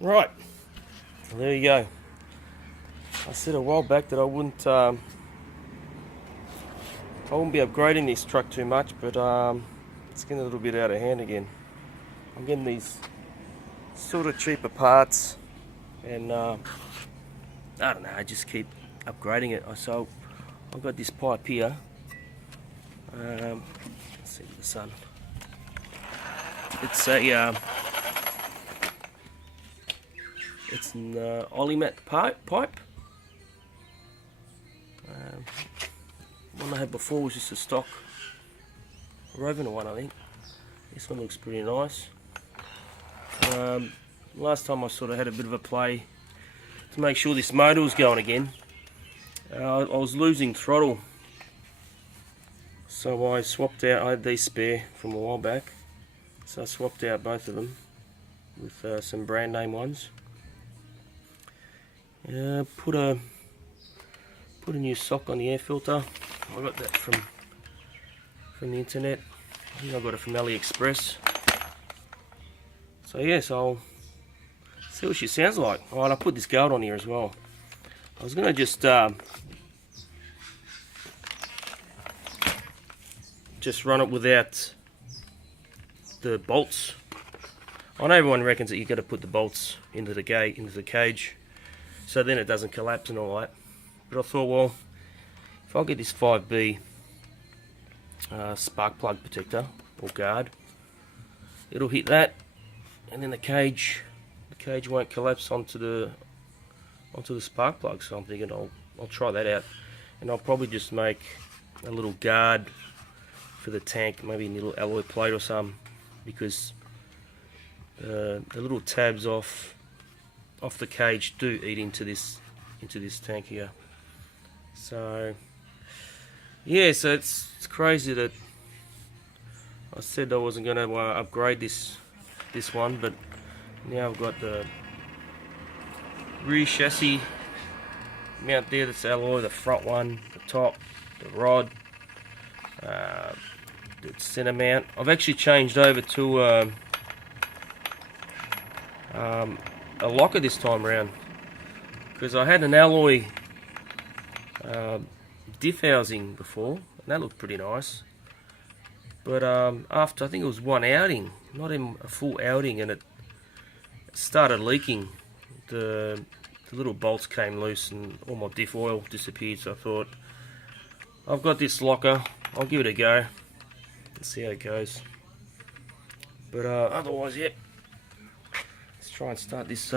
Right, well, there you go. I said a while back that I wouldn't be upgrading this truck too much, but it's getting a little bit out of hand again. I'm getting these sort of cheaper parts, and I don't know, I just keep upgrading it. So I've got this pipe here. Let's see the sun. It's a it's an Olimat pipe. One I had before was just a stock Rovena one, I think. This one looks pretty nice. Last time I sort of had a bit of a play to make sure this motor was going again. I was losing throttle, so I swapped out. I had these spare from a while back, so I swapped out both of them with some brand name ones. Put a new sock on the air filter. I got that from the internet. I think I got it from AliExpress. So yes, I'll see what she sounds like. Alright, I put this guard on here as well. I was gonna just run it without the bolts. I know everyone reckons that you got to put the bolts into the cage, so then it doesn't collapse and all that. But I thought, well, if I get this 5B spark plug protector or guard, it'll hit that, and then the cage won't collapse onto the spark plug. So I'm thinking I'll try that out, and I'll probably just make a little guard for the tank, maybe a little alloy plate or something, because the little tabs off the cage do eat into this tank here. So yeah, so it's crazy that I said I wasn't going to upgrade this one, but now I've got the rear chassis mount there that's alloy, the front one, the top, the rod, the center mount. I've actually changed over to a locker this time around, because I had an alloy diff housing before, and that looked pretty nice. But after, I think it was one outing, not even a full outing, and it started leaking. The little bolts came loose and all my diff oil disappeared. So I thought, I've got this locker, I'll give it a go. Let's see how it goes. But otherwise, yep. Let's try and start this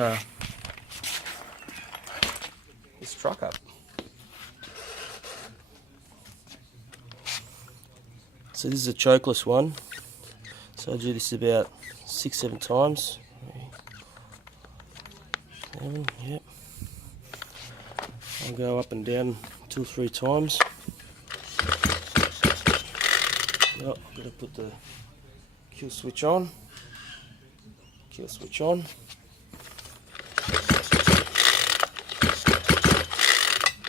truck up. So this is a chokeless one. So I do this about 6-7 times. Yep. I'll go up and down 2 or 3 times. Oh, I've got to put the kill switch on. Kill switch on.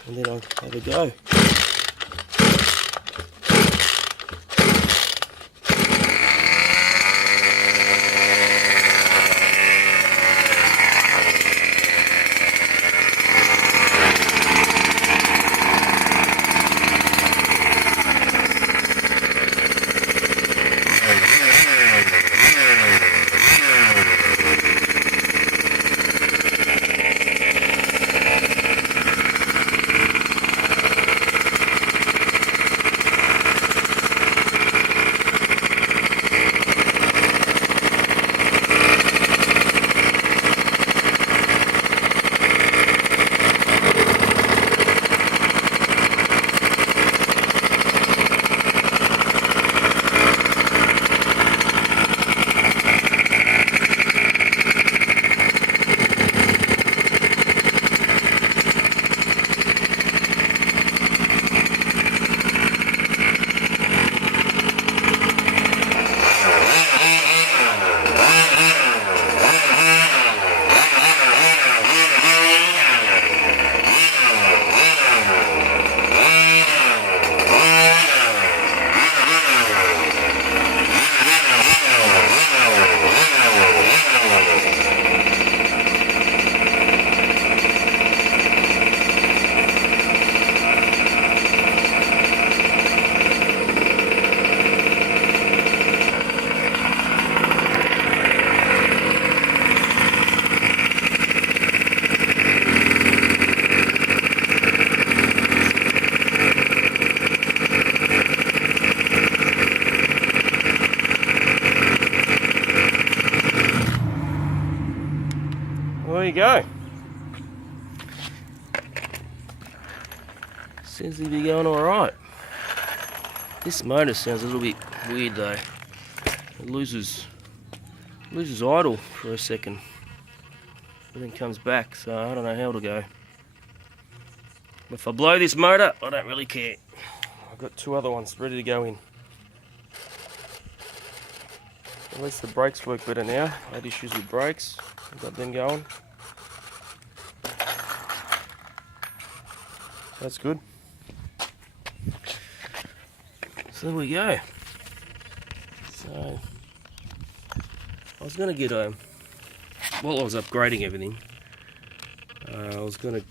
And then I'll have a go. Well, there you go. Seems to be going alright. This motor sounds a little bit weird though. It loses idle for a second, and then comes back, so I don't know how it'll go. If I blow this motor, I don't really care. I've got two other ones ready to go in. At least the brakes work better now. I had issues with brakes. I've got them going. That's good. So there we go. So I was going to get while I was upgrading everything, I was going to,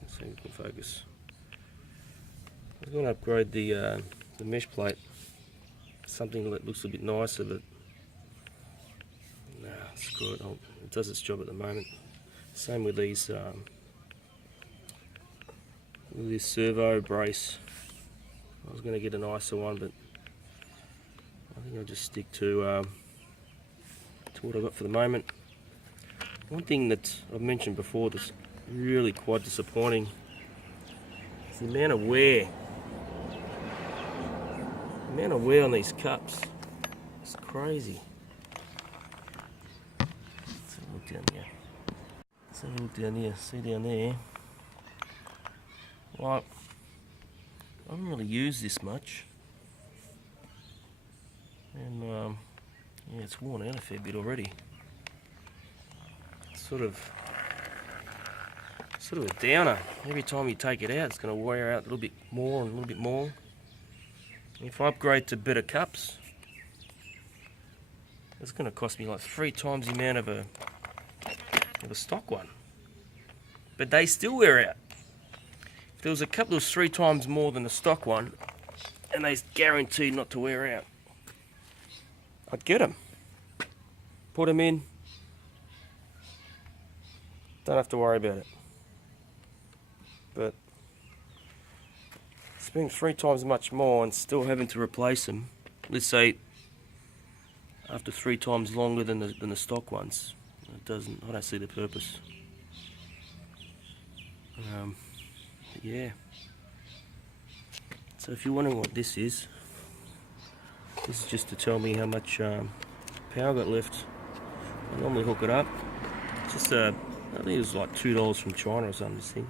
let's see if we can focus. I was going to upgrade the mesh plate, something that looks a bit nicer, but nah, screw it. It does its job at the moment. Same with these, with this servo brace. I was going to get a nicer one, but I think I'll just stick to what I've got for the moment. One thing that I've mentioned before that's really quite disappointing is the amount of wear. The amount of wear on these cups. It's crazy. Let's have a look down here. Let's have a look down here. See down there? Like, I haven't really used this much, and yeah, it's worn out a fair bit already. It's sort of a downer. Every time you take it out, it's going to wear out a little bit more and a little bit more. If I upgrade to better cups, it's going to cost me like 3 times the amount of a stock one. But they still wear out. If there was a cup that was 3 times more than the stock one, and they guaranteed not to wear out, I'd get them. Put them in. Don't have to worry about it. But spending 3 times as much more and still having to replace them, let's say after 3 times longer than the stock ones, I don't see the purpose. Yeah. So if you're wondering what this is just to tell me how much power I got left. I normally hook it up. It's just I think it was like $2 from China or something. This thing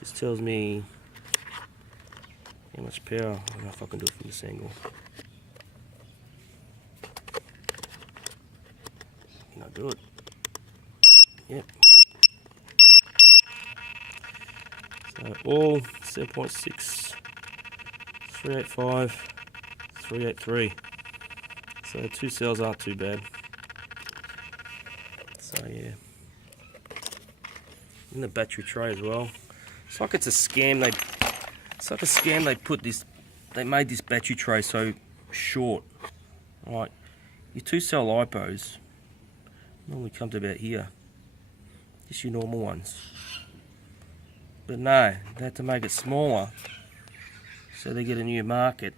just tells me how much power. I don't know if I can do it from this angle. Can I do it? Yep. So all 7.6, 385, 383. So 2 cells aren't too bad. So yeah. In the battery tray as well. It's like it's a scam. They made this battery tray so short. Right. Your 2-cell lipos normally come to about here. Just your normal ones. But no, they had to make it smaller so they get a new market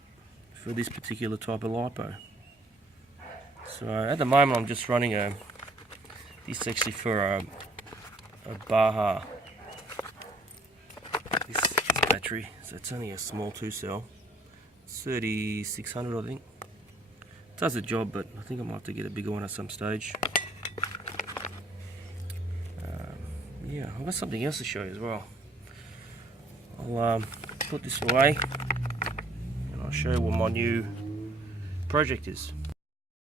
for this particular type of lipo. So at the moment I'm just running this actually for a Baja. This battery, so it's only a small 2-cell. 3600 I think. Does the job, but I think I might have to get a bigger one at some stage. Yeah, I've got something else to show you as well. I'll put this away and I'll show you what my new project is.